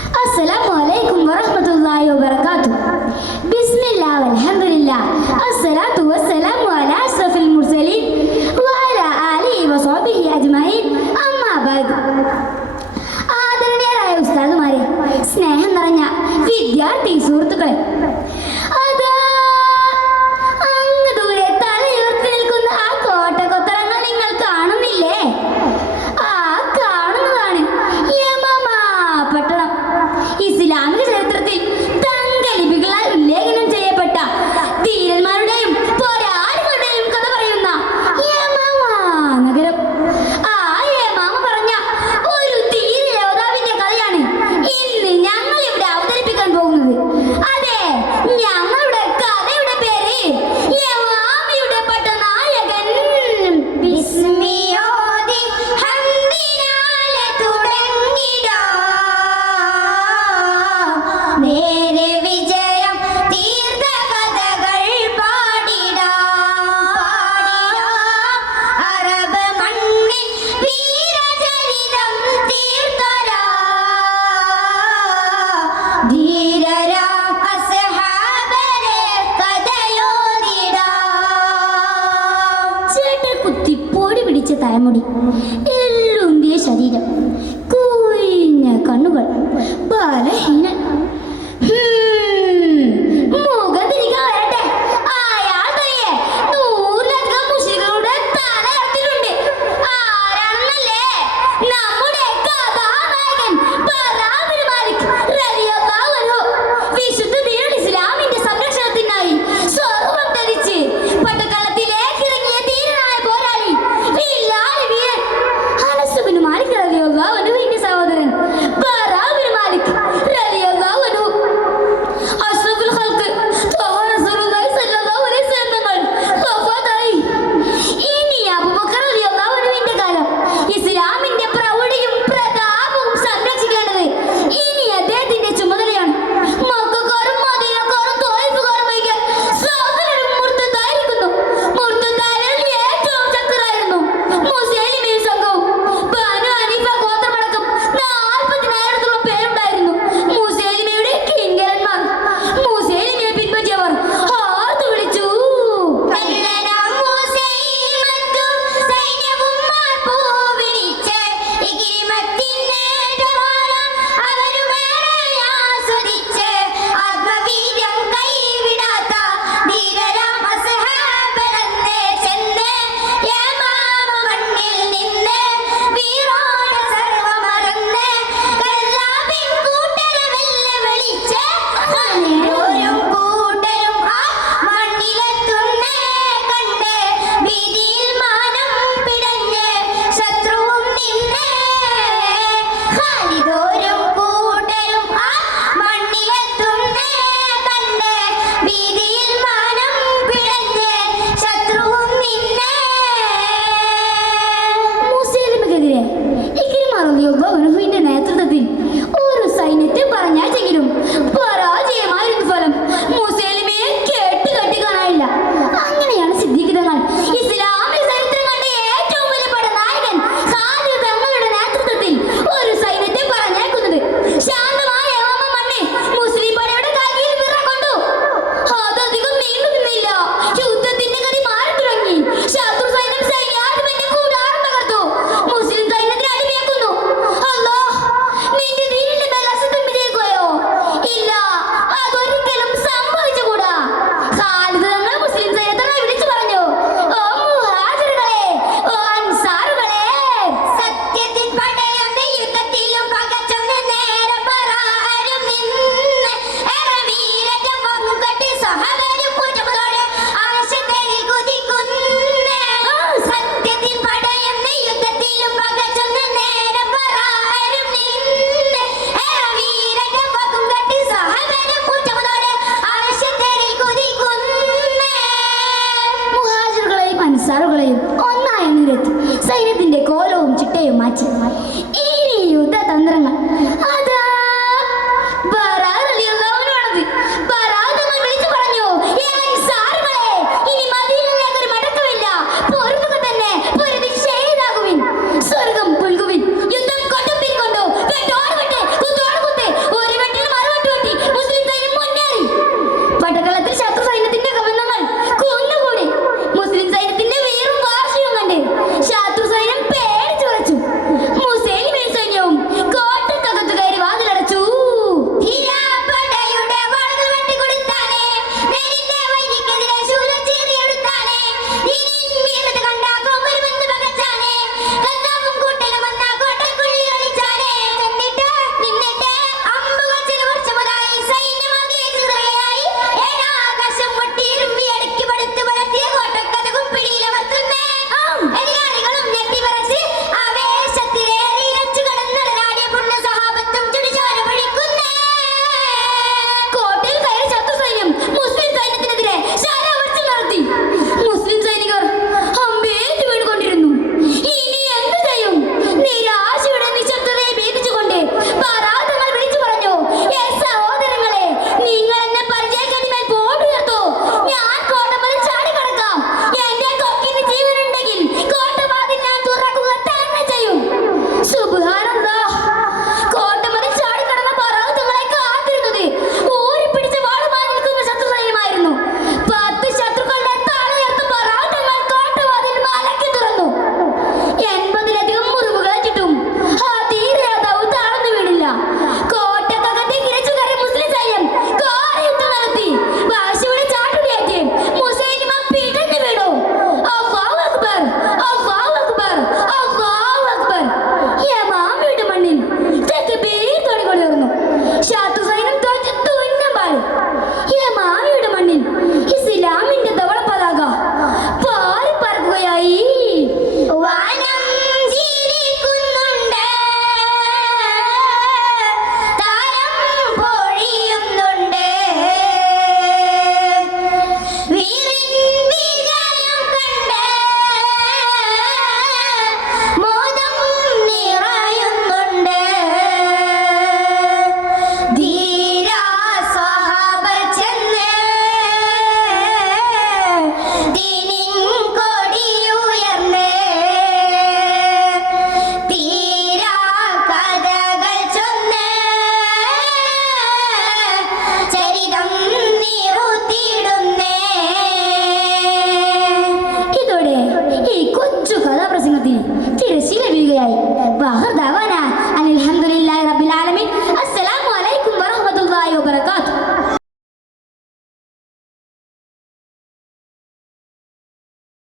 Assalamualaikum warahmatullahi wabarakatuh. Bismillah walhamdulillah. Assalatu wassalamu ala asrafil mursalin wa ala alihi wa sahbihi ajma'in. Amma ba'd. ആദരണീയരായ ഉസ്താദുമാരെ, സ്നേഹം നിറഞ്ഞ വിദ്യാർത്ഥി സുഹൃത്തുക്കളെ, അതാ അങ്ങ് ദൂരെ തലയുയർത്തി നിൽക്കുന്ന ആ കോട്ടകൊത്തളങ്ങൾ നിങ്ങൾ കാണുന്നില്ലേ? ആ കാണുന്നതാണ് യമമ പട്ടണം. ഇസ്ലാമിക ചരിത്രത്തിൽ തങ്കലിപികളാൽ ഉല്ലേഖനം ചെയ്യപ്പെട്ട ധീരന്മാരുടെയും പോരാളികളുടെയും കഥ പറയുന്ന യമമ നഗരം. ആ യമമ പറഞ്ഞ ഒരു ധീര യോദ്ധാവിന്റെ കഥയാണ് ഇന്ന് ഞങ്ങൾ ഇവിടെ അവതരിപ്പിക്കാൻ പോകുന്നത്. അതെ, ഞങ്ങളുടെ കഥയുടെ പേര് യമാമയുടെ പട്ടനായകൻ. ബിസ്മിയോതി ഹംദിനാലെ തുടങ്ങിടാം, നേരെ വിജയം തീർത്ത കഥകൾ പാടിടാം. അറബ് മണ്ണിൽ വീരചരിതം തീർത്തരാ ധീരരാം അസ്ഹാബരെ കഥയോതിടാം. ചേട്ടക്കുത്തി പൊടി പിടിച്ച തലമുടി, എല്ലുന്തിയ ശരീരം, കുഞ്ഞ കണ്ണുകൾ, ബലഹീനൻ. മുഖം തിരിക്കാൻ വരട്ടെ, അയാൾ തനിയെ 100-ലധികം മുസ്ലിങ്ങളുടെ തല കത്തിയിട്ടുണ്ട്. ആരാണെന്നല്ലേ? നമ്മുടെ കഥാനായകൻ ബറാഅ ബിൻ മാലിക് റളിയല്ലാഹു അൻഹു. വിശുദ്ധ ദീനുൽ ഇസ്ലാമിന്റെ സംരക്ഷണത്തിനായി സ്വർഗ്ഗം ധരിച്ച് പട്ടക്കളത്തിലേക്ക് ഇറങ്ങിയ ധീരനായ പോരാളി, വില്ലാളി വീരൻ അനസ് ബിൻ മാലിക് റളിയല്ലാഹു وبركاته.